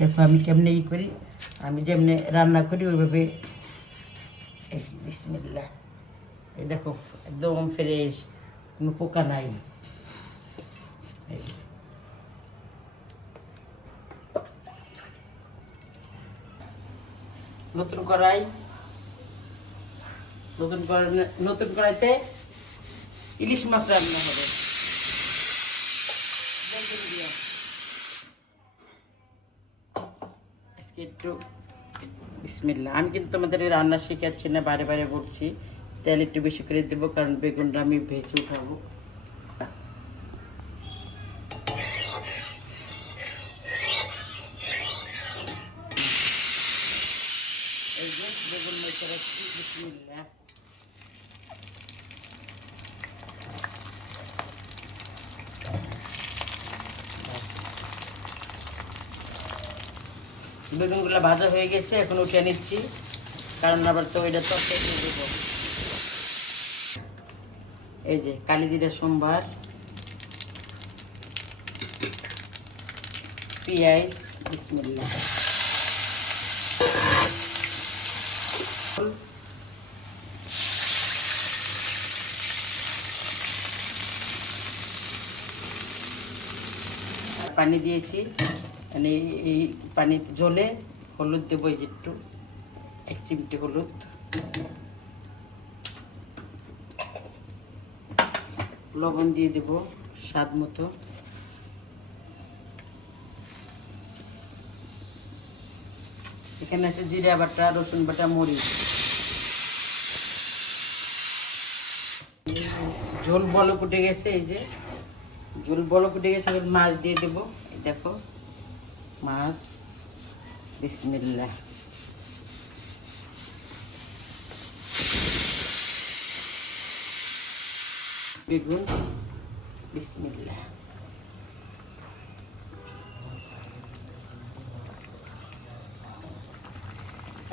দেখো আমি কেমনে ই করি, আমি যেমনে রান্না করি ওইভাবে। এই বিসমিল্লাহ, এই দেখো একদম ফ্রেশ, কোনো পোকা নাই। এই নতুন কড়াই, নতুন কড়াইতে ইলিশ মাছ রান্না হবে। আজকে একটু বিসমিল্লাহ, আমি কিন্তু তোমাদের রান্না শেখাচ্ছি না, বাইরে বাইরে বলছি। তেল একটু বেশি করে দেবো, কারণ বেগুনটা আমি ভেজে উঠাবো। এই যে বেগুন মেখে রাখছি, বিসমিল্লাহ। বেগুনগুলো ভাজা হয়ে গেছে, এখন উঠে নিচ্ছি, কারণ আবার তো এটা তরকারি দেবো। এই যে কালিজিরা সোমবার, পেঁয়াজ, বিসমিল্লাহ। পানি দিয়েছি, মানে এই পানি জ্বলে হলুদ দেবো, এই যে একটু 1 চিমটি হলুদ, লবণ দিয়ে দেব স্বাদ মতো। এখানে আছে জিরা বাটা, রসুন বাটা, মরিচ। ঝোল বলক উঠে গেছে, এই যে ঝোল বলক উঠে গেছে, এবার মাছ দিয়ে দেবো। এই দেখো মাছ, বিসমিল্লাহ। বেগুন, বিসমিল্লাহ।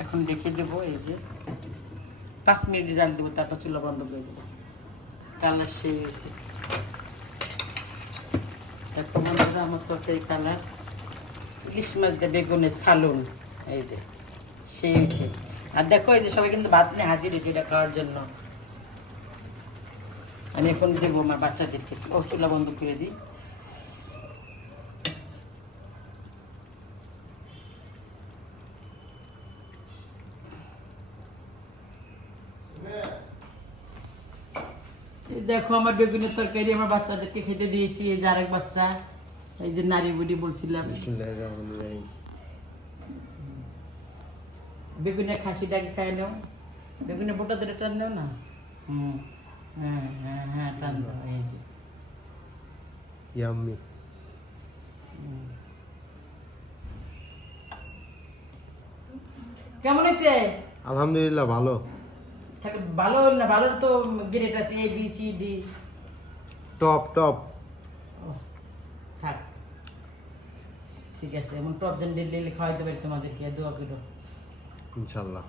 এখন রেখে দেবো, এই যে 5 মিনিট জাল দেবো, তারপর চুলা বন্ধ করে দেবো। কালার সেই হয়েছে, এখন আমার তরকারি কালার। ইলিশ মাছ দিয়ে বেগুনের সালুন, এই যে সেই হয়েছে। আর দেখো এই যে সবাই কিন্তু ভাত নিয়ে হাজির হয়েছে এটা খাওয়ার জন্য। আমি এখন দেবো আমার বাচ্চাদেরকে। ও চুলা বন্ধ করে দিই। দেখো আমার বেগুনের তরকারি আমার বাচ্চাদেরকে খেতে দিয়েছি। এই যে আরেক বাচ্চা, এই যে নারী বুড়ি বলছিলাম। বেগুনের খাসিটাকে খাই নাও, বেগুনের বোটা ধরে টান দাও না। হ্যাঁ হ্যাঁ হ্যাঁ, টান দাও। এই যে ইয়াম্মি। কেমন হয়েছে? আলহামদুলিল্লাহ ভালো। ভালো না, ভালোর তো গ্রেড আছে, A B C D. Top top. থাক, ঠিক আছে। এমন টপ দেন ডেলি খাওয়াইতে পারি তোমাদেরকে, দোয়া করো ইনশাল্লাহ।